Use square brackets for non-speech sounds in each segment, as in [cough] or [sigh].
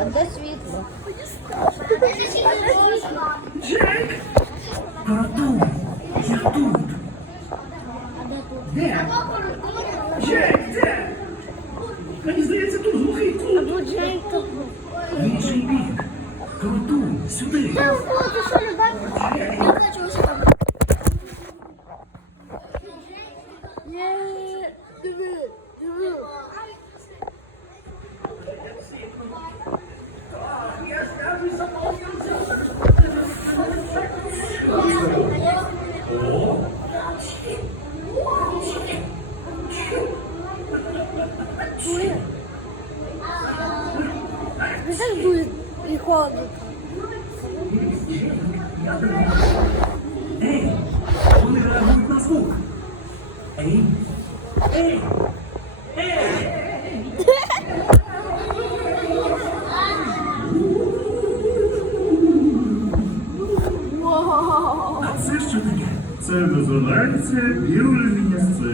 А де світло? Джек! Коротун! Я тут! Де? Джек, де? Мені здається, тут глухий кут. В інший бік. Коротун, сюди. Не так дує і холодно. Ей! Вони реагують на звук. Ей! Ей! А це що таке? Це називається біолюмінесценція.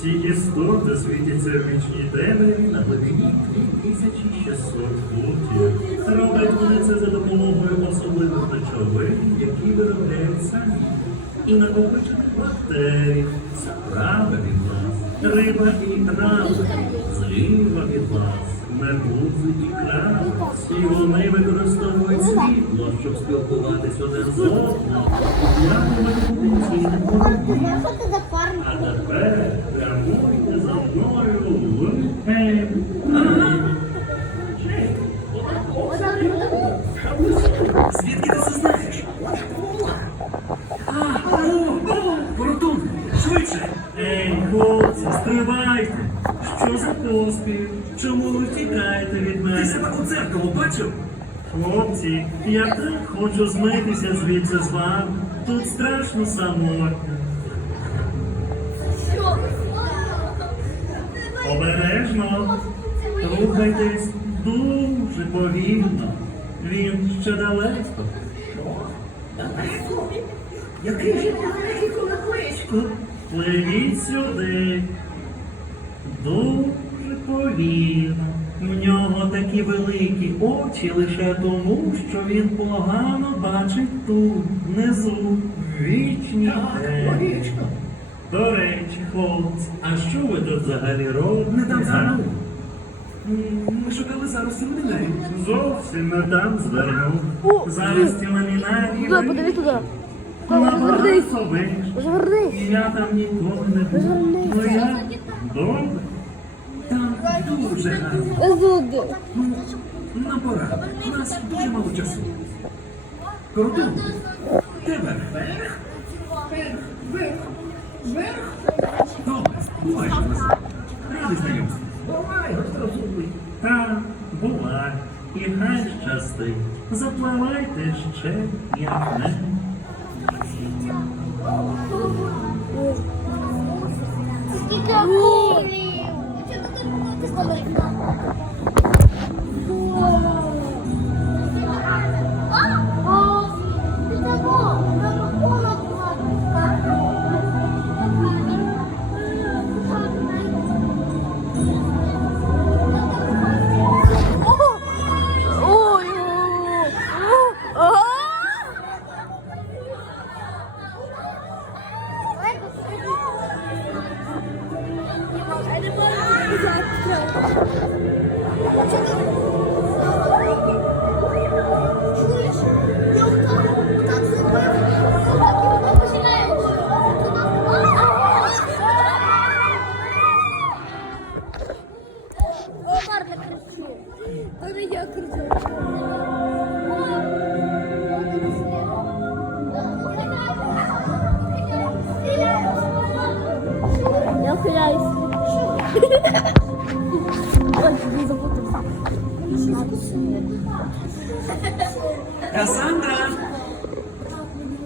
Ці істоти світяться в вічній темряві на глибині 3600 футів. Роблять вони це за допомогою особливих речовин, які виробляють самі. І накопичених бактерій. Справа від вас, риба і краби, зліва від вас, медузи і краби. І вони використовують світло, щоб спілкуватись один з одним. Це за? А тепер Звідки ти це знаєш? А, о, о, швидше! Ей, хлопці, стривайте! Що за поспіх? Чому ви втікаєте від мене? Ти себе у дзеркало бачив? Хлопці, я так хочу змитися звідси з вами. Тут страшно самотньо. Рухайтесь дуже повільно. Він ще далеко. Що? Далеко? Який же маленький колокольчик? Пливіть сюди. Дуже повільно. В нього такі великі очі лише тому, що він погано бачить тут, внизу, в вічній Так, логічно. До речі, хлопці, а що ви тут взагалі робите? Не там га? Ми шукали зараз семінарі. Зовсім не там звернув. Зараз ті ламінарії. Туди, подивись туди. Розвернись. Розвернись. Розвернись. Я там ніколи не був. Я добре. Там дуже гарно. Ну, нам пора. У нас дуже мало часу. Коротун, де верх? Верх? Верх, верх, верх. Добре, бувай нас. Знайомству. Та бувай. І хай щастить. Запливайте ще, як не. Скільки Гарно кричу. [laughs] [laughs] Cassandra.